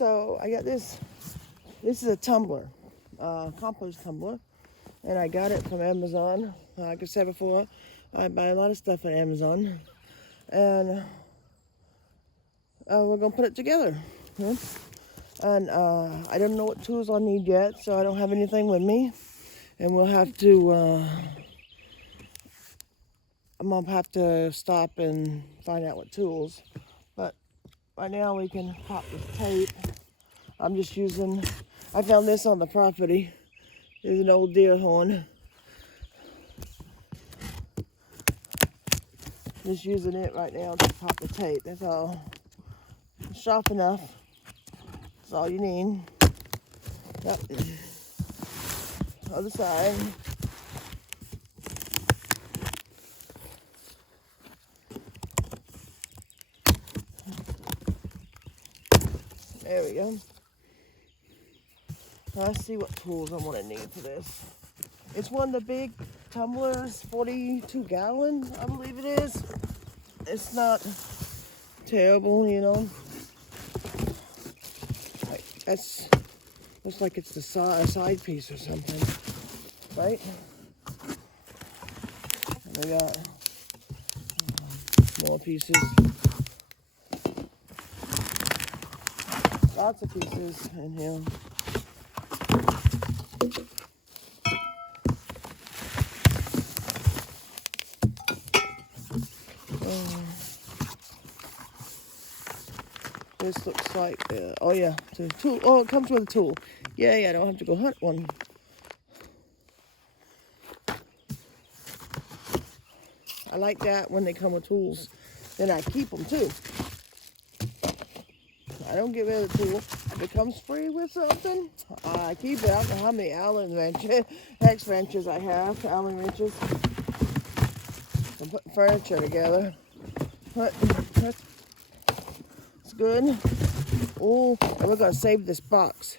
So I got this. This is a tumbler, compost tumbler, and I got it from Amazon. Like I said before, I buy a lot of stuff at Amazon, and we're gonna put it together. Yeah? And I don't know what tools I'll need yet, so I don't have anything with me, and we'll have to. I'm gonna have to stop and find out what tools. But right now we can pop this tape. I'm just using. I found this on the property. There's an old deer horn. Just using it right now to pop the tape. That's all. It's sharp enough. That's all you need. Yep. Other side. There we go. Let's see what tools I'm gonna need for this. It's one of the big tumblers, 42 gallon, I believe it is. It's not terrible, you know. Like, that's looks like it's the side piece or something, right? And we got more pieces. Lots of pieces in here. This looks like, oh yeah, it's a tool. Oh, it comes with a tool. Yeah, I don't have to go hunt one. I like that when they come with tools. Then I keep them too. I don't get rid of the tool. If it comes free with something, I keep it. I don't know how many Allen wrenches, hex wrenches I have, Allen wrenches. I'm putting furniture together. But it's good. Oh, and we're going to save this box.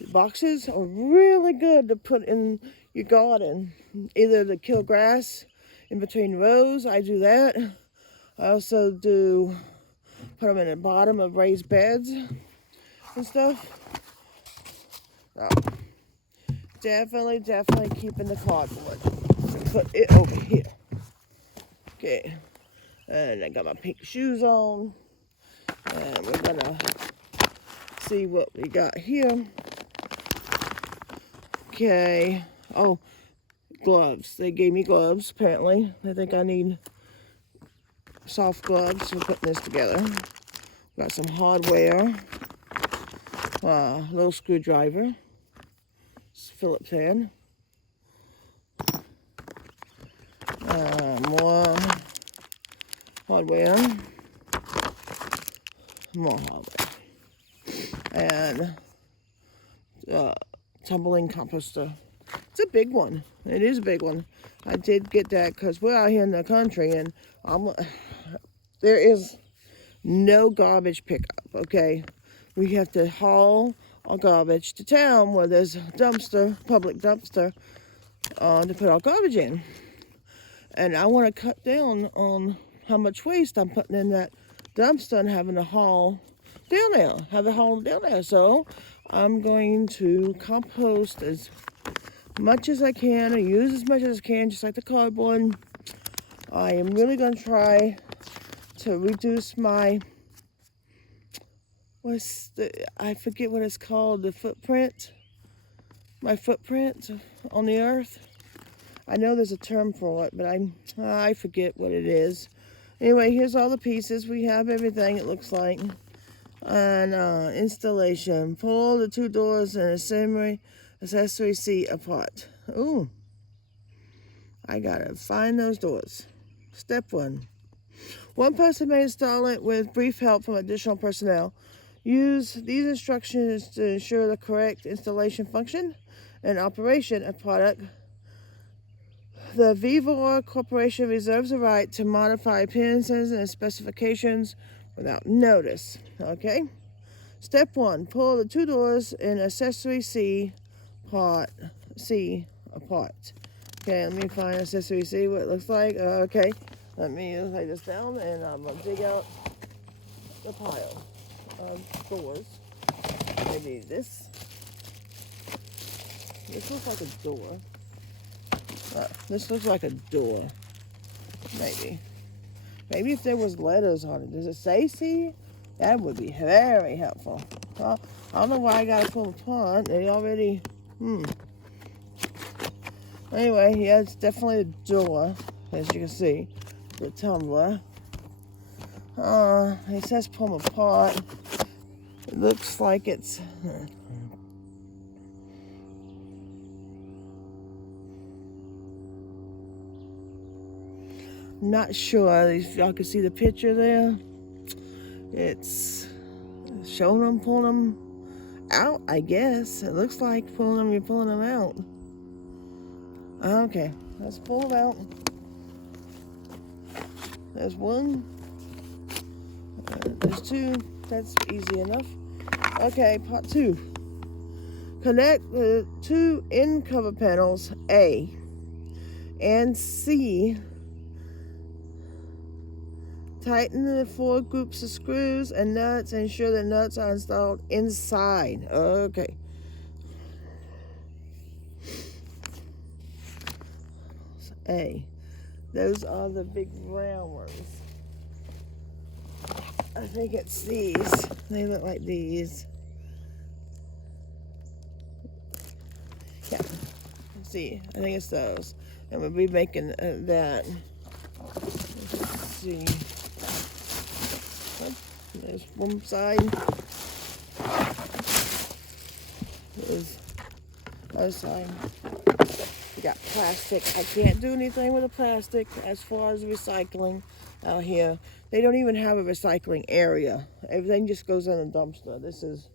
The boxes are really good to put in your garden. Either to kill grass in between rows. I do that. I also do put them in the bottom of raised beds and stuff. So, definitely keeping the cardboard. Put it over here. Okay. And I got my pink shoes on. And we're gonna see what we got here. Okay. Oh, gloves. They gave me gloves, apparently. I think I need soft gloves for putting this together. Got some hardware. Little screwdriver. Phillips head. More hardware. More hardware. And tumbling composter. It's a big one. It is a big one. I did get that because we're out here in the country and there is no garbage pickup, okay? We have to haul our garbage to town where there's a dumpster, public dumpster, to put our garbage in. And I want to cut down on how much waste I'm putting in that dumpster and having to haul down there, So I'm going to compost as much as I can, or use as much as I can, just like the cardboard. I am really going to try to reduce my, I forget what it's called, the footprint, my footprint on the earth. I know there's a term for it, but I forget what it is. Anyway, here's all the pieces. We have everything, it looks like. And installation. Pull the two doors and accessory seat apart. Ooh. I gotta find those doors. Step 1. One person may install it with brief help from additional personnel. Use these instructions to ensure the correct installation function and operation of product. The Vivor Corporation reserves the right to modify appearances and specifications without notice. Okay? Step 1. Pull the two doors and accessory C apart. Okay, let me find accessory C, what it looks like. Okay, let me lay this down and I'm going to dig out the pile of doors. Maybe this. This looks like a door. This looks like a door. Maybe. Maybe if there was letters on it. Does it say C? That would be very helpful. Well, I don't know why I got to pull apart. They already... Anyway, yeah, it's definitely a door, as you can see. The tumbler. It says pull them apart. It looks like it's... Not sure if y'all can see the picture there. It's showing them pulling them out, I guess. It looks like you're pulling them out. Okay, let's pull them out. There's one. There's two. That's easy enough. Okay, part 2. Connect the 2 end cover panels, A and C. Tighten the 4 groups of screws and nuts and ensure the nuts are installed inside. Okay. A. Those are the big round ones. I think it's these. They look like these. Yeah. Let's see. I think it's those. And we'll be making that. Let's see. There's one side. There's the other side. We got plastic. I can't do anything with the plastic as far as recycling out here. They don't even have a recycling area. Everything just goes in a dumpster. This is...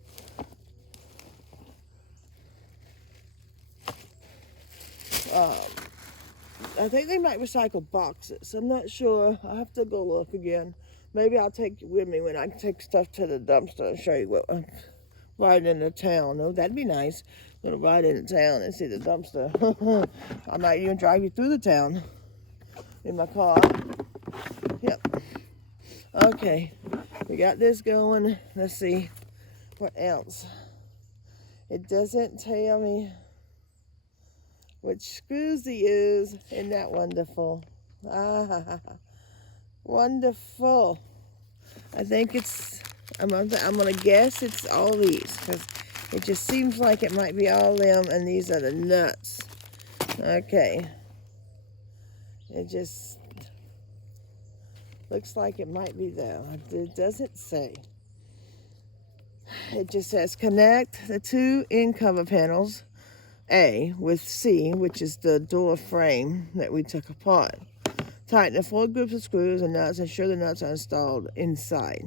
I think they might recycle boxes. I'm not sure. I'll have to go look again. Maybe I'll take it with me when I take stuff to the dumpster and show you what I'm riding into town. Oh, that'd be nice. I'm gonna ride into town and see the dumpster. I might even drive you through the town in my car. Yep. Okay, we got this going. Let's see what else. It doesn't tell me which screws to use. Isn't that wonderful? Wonderful. I think it's, I'm gonna guess it's all these, because it just seems like it might be all them, and these are the nuts. Okay. It just looks like it might be them. It doesn't say. It just says connect the 2 end cover panels, A, with C, which is the door frame that we took apart. Tighten the 4 groups of screws and nuts. Ensure the nuts are installed inside.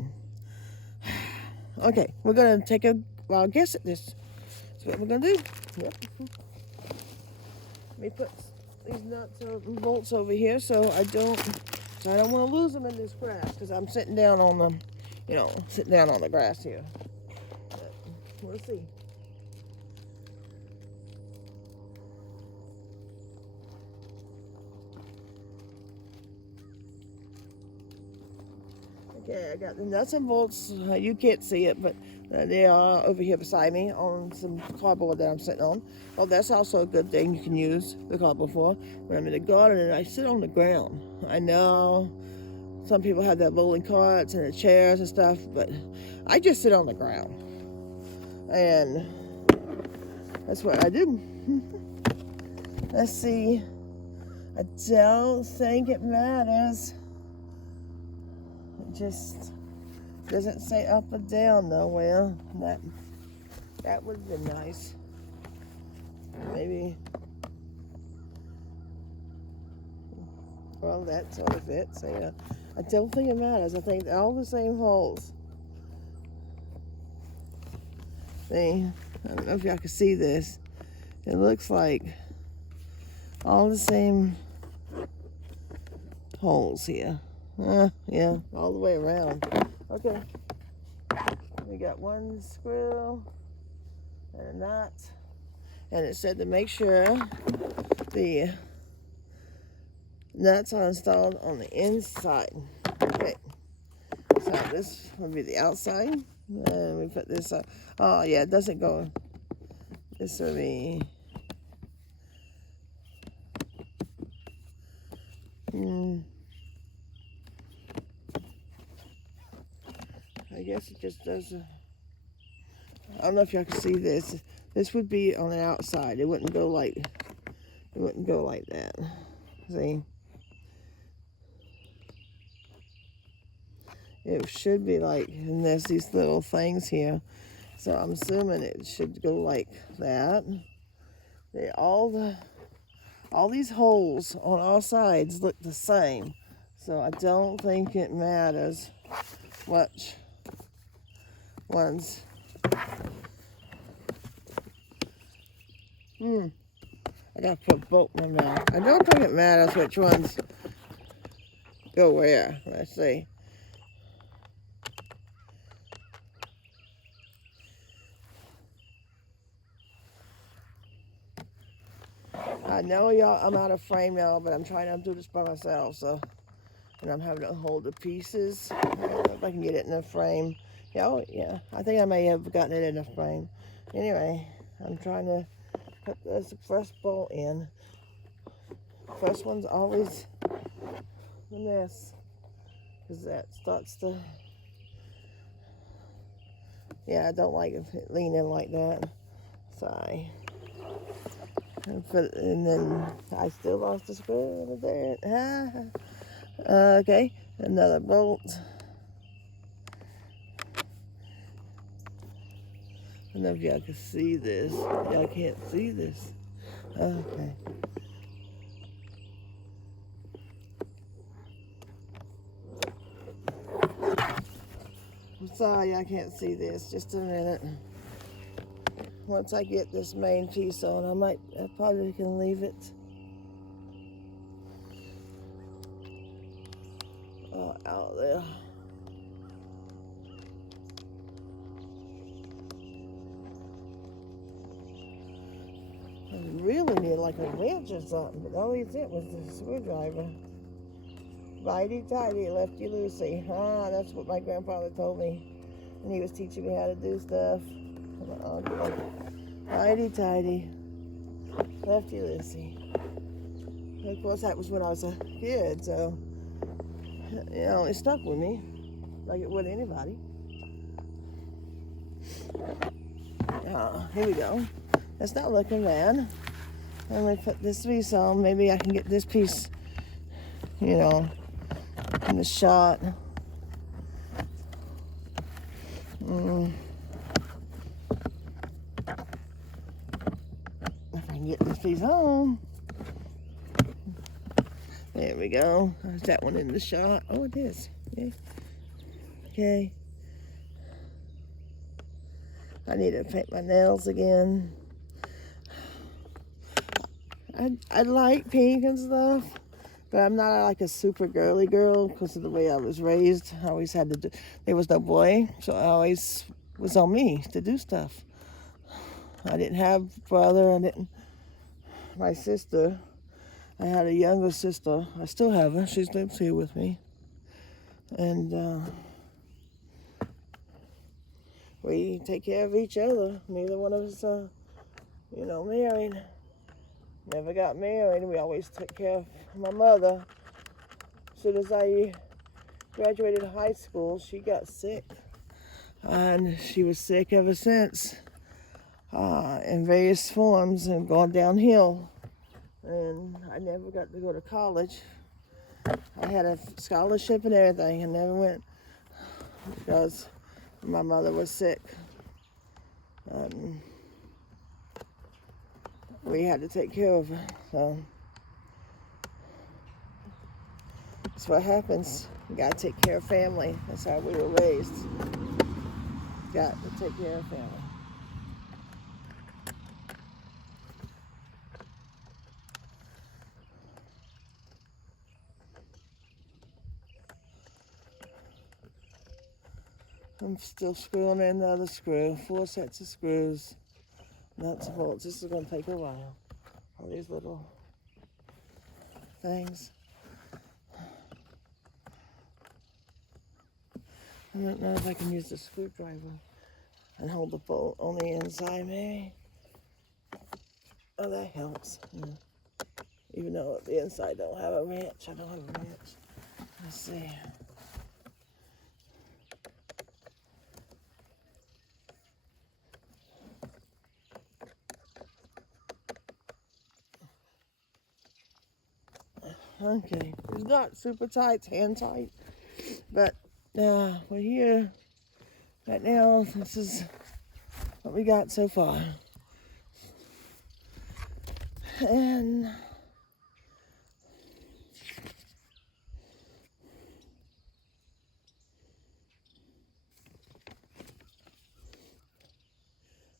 Okay, we're going to take a wild guess at this. That's what we're going to do. Yep. Let me put these nuts and bolts over here so I don't want to lose them in this grass, because I'm sitting down on them, sitting down on the grass here. But we'll see. Okay, I got the nuts and bolts. You can't see it, but they are over here beside me on some cardboard that I'm sitting on. Oh, that's also a good thing you can use the cardboard for. When I'm in the garden and I sit on the ground. I know some people have that rolling carts and the chairs and stuff, but I just sit on the ground. And that's what I do. Let's see. I don't think it matters. Just doesn't say up or down nowhere. That would be nice. Maybe. Well, that sort of fits. So yeah, I don't think it matters. I think they're all the same holes. See, I don't know if y'all can see this. It looks like all the same holes here. Yeah, all the way around. Okay. We got 1 screw and a nut. And it said to make sure the nuts are installed on the inside. Okay. So this will be the outside. Let me put this up. Oh yeah, it doesn't go. This will be. I guess it just does. I don't know if y'all can see this. This would be on the outside. It wouldn't go like. It wouldn't go like that. See. It should be like, and there's these little things here. So I'm assuming it should go like that. All these holes on all sides look the same. So I don't think it matters which ones. I gotta put both in my mouth. I don't think it matters which ones go where. Let's see. I know y'all, I'm out of frame now, but I'm trying to do this by myself, so, and I'm having to hold the pieces. I don't know if I can get it in a frame. Yeah, oh, yeah, I think I may have gotten it in a frame. Anyway, I'm trying to put this first bolt in. First one's always the mess, because that starts to, yeah, I don't like it leaning like that. Sorry. And then I still lost the screw over there. Okay, another bolt. I don't know if y'all can see this. Y'all can't see this. Okay. I'm sorry I can't see this. Just a minute. Once I get this main piece on, I probably can leave it out there. I really need like a wrench or something, but all he did was the screwdriver. Righty-tighty, lefty-loosey. That's what my grandfather told me when he was teaching me how to do stuff. Righty-tighty, lefty-loosey. Of course, that was when I was a kid, so, you know, it stuck with me like it would anybody. Here we go. That's not looking bad. I'm going to put this piece on. Maybe I can get this piece, you know, in the shot. If I can get this piece on. There we go. Is that one in the shot? Oh, it is. Yeah. Okay. I need to paint my nails again. I like pink and stuff, but I'm not like a super girly girl because of the way I was raised. I always had to do, there was no boy, so I always was on me to do stuff. I didn't have a brother, my sister, I had a younger sister. I still have her. She lives here with me. And we take care of each other. Neither one of us, you know, married. Never got married. We always took care of my mother. As soon as I graduated high school, she got sick. And she was sick ever since, in various forms, and gone downhill. And I never got to go to college. I had a scholarship and everything, and never went because my mother was sick. We had to take care of her, so that's what happens. You gotta take care of family. That's how we were raised. Got to take care of family. I'm still screwing in the other screw. 4 sets of screws, nuts and bolts. This is going to take a while. All these little things. I don't know if I can use the screwdriver and hold the bolt on the inside, maybe. Oh, that helps. Yeah. Even though the inside don't have a wrench, I don't have a wrench. Let's see. Okay, it's not super tight, it's hand tight, but we're here right now. This is what we got so far. And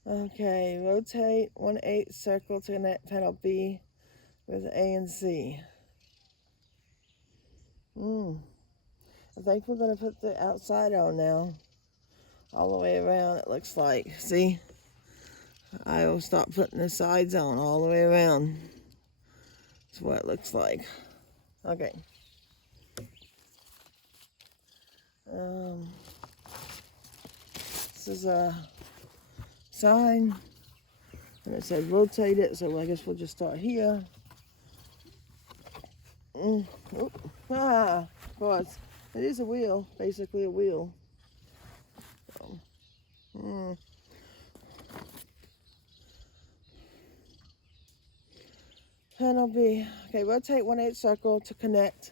okay, rotate 1/8 circle to connect panel B with A and C. I think we're going to put the outside on now. All the way around, it looks like. See? I will stop putting the sides on all the way around. That's what it looks like. Okay. This is a sign. And it says rotate it, so I guess we'll just start here. Of course. It is a wheel, basically a wheel. So, Panel B. Okay, rotate 1/8 circle to connect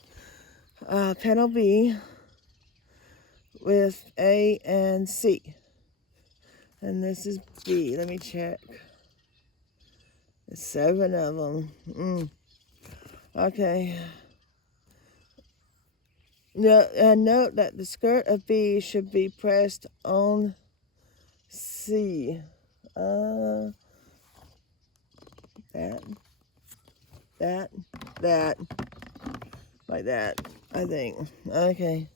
panel B with A and C. And this is B. Let me check. There's 7 of them. Okay. Note that the skirt of B should be pressed on C. That. Like that, I think. Okay.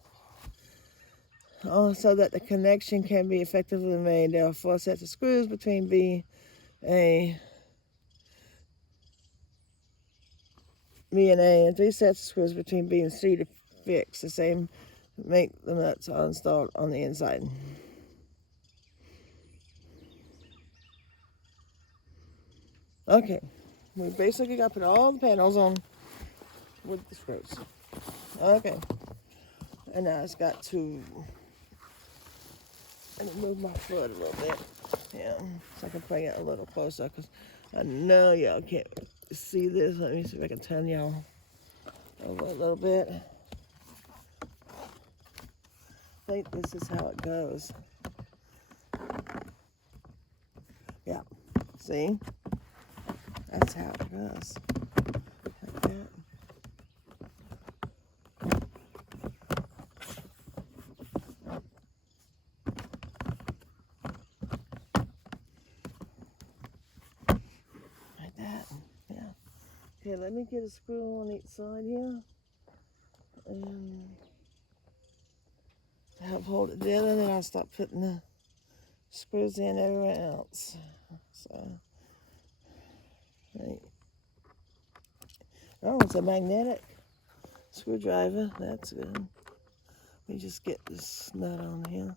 So that the connection can be effectively made, there are 4 sets of screws between B and A, and 3 sets of screws between B and C to fix the same. Make the nuts installed on the inside. Okay, we basically got to put all the panels on with the screws. Okay, and now it's got to. Let me move my foot a little bit, yeah, so I can bring it a little closer, because I know y'all can't see this. Let me see if I can turn y'all over a little bit. I think this is how it goes. Yeah, see? That's how it goes. Like that. Like that, yeah. Okay, let me get a screw on each side here. And help hold it together, and then I'll start putting the screws in everywhere else. So, right. Oh, it's a magnetic screwdriver. That's good. Let me just get this nut on here.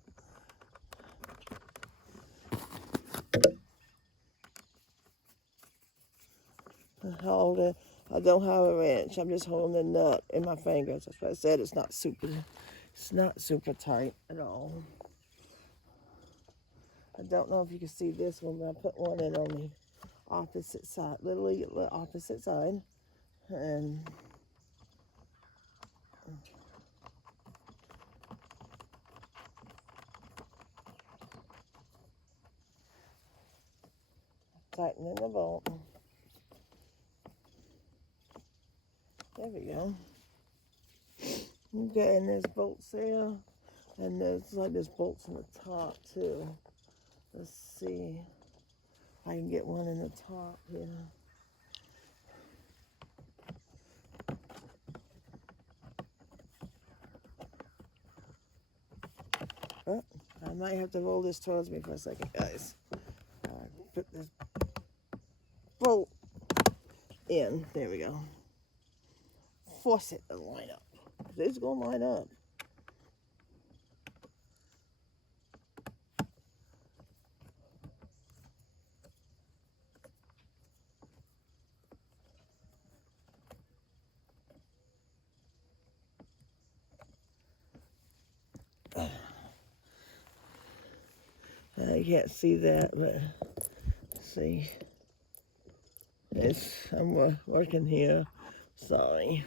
Hold it. I don't have a wrench. I'm just holding the nut in my fingers. That's what I said. It's not super tight at all. I don't know if you can see this one, but I put one in on the opposite side, literally the opposite side, and tightening the bolt. There we go. Okay, and there's bolts there, and there's bolts on the top too. Let's see if I can get one in the top here. Oh, I might have to roll this towards me for a second, guys. Put this bolt in. There we go. Force it to line up. It's going to line up. You can't see that, but see, I'm working here. Sorry.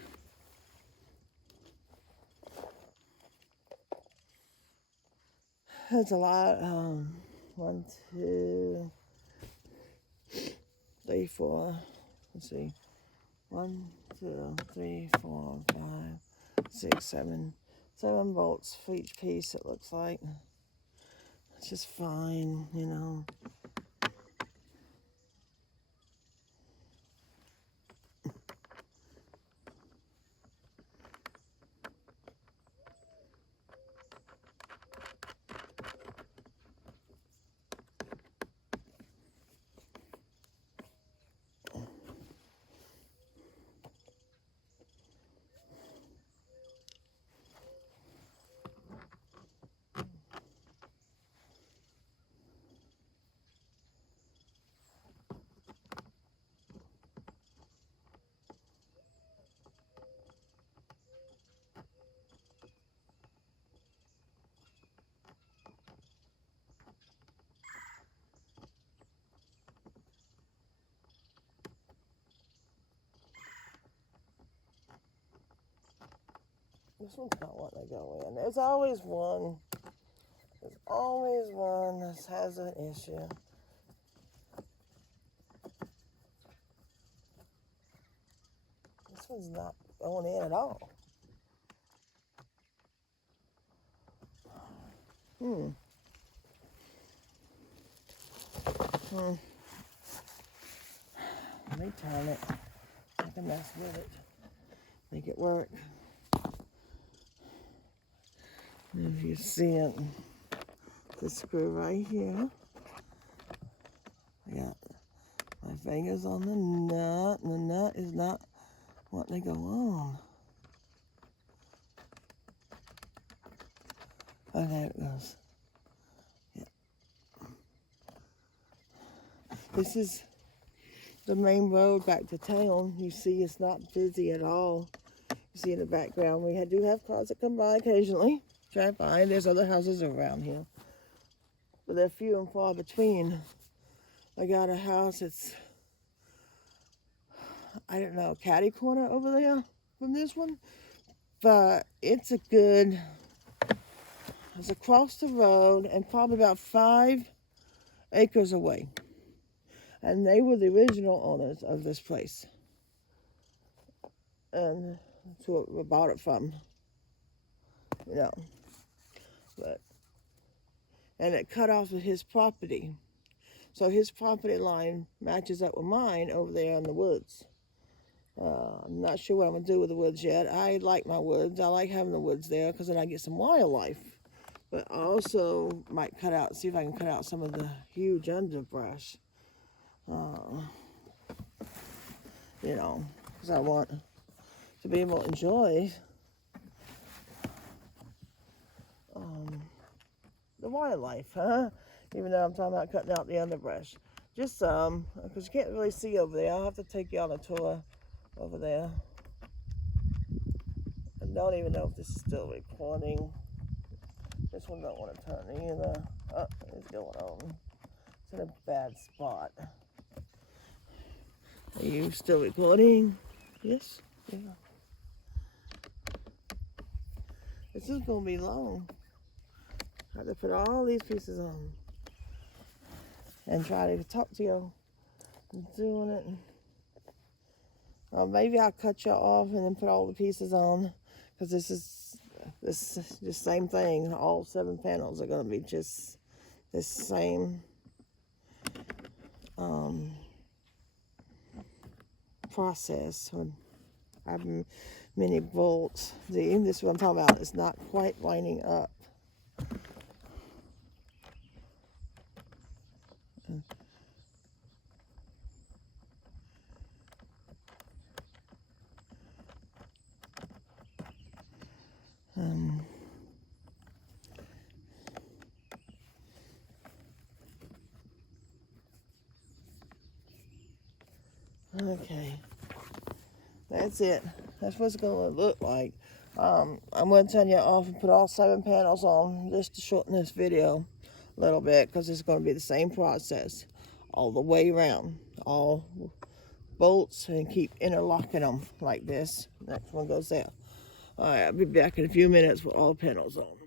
That's a lot. 1, 2, 3, 4. Let's see. 1, 2, 3, 4, 5, 6, 7. 7 bolts for each piece, it looks like. It's just fine, you know. This one's not wanting to go in. There's always one. There's always one that has an issue. This one's not going in at all. Let me turn it. I can mess with it. Make it work. If you see it, the screw right here. I got my fingers on the nut, and the nut is not wanting to go on. Oh, there it goes. Yeah. This is the main road back to town. You see it's not busy at all. You see in the background, we do have cars that come by occasionally. Drive by. There's other houses around here, but they're few and far between. I got a house. It's, I don't know, catty corner over there from this one, but it's across the road and probably about 5 acres away. And they were the original owners of this place, and that's who we bought it from, you know. And it cut off of his property. So his property line matches up with mine over there in the woods. I'm not sure what I'm going to do with the woods yet. I like my woods. I like having the woods there because then I get some wildlife. But I also might see if I can cut out some of the huge underbrush. You know, because I want to be able to enjoy the wildlife, even though I'm talking about cutting out the underbrush. Just some, because you can't really see over there. I'll have to take you on a tour over there. I don't even know if this is still recording. This one don't want to turn either. Oh, it's going on. It's in a bad spot. Are you still recording? Yes? Yeah. This is going to be long. I have to put all these pieces on and try to talk to you. I'm doing it. Maybe I'll cut you off and then put all the pieces on, because this is the same thing. All 7 panels are going to be just the same process. I have many bolts. See, this is what I'm talking about. It's not quite lining up. Okay, that's it. That's what it's going to look like. I'm going to turn you off and put all 7 panels on just to shorten this video. a little bit because it's going to be the same process all the way around. All bolts, and keep interlocking them like this. Next one goes there. All right, I'll be back in a few minutes with all panels on.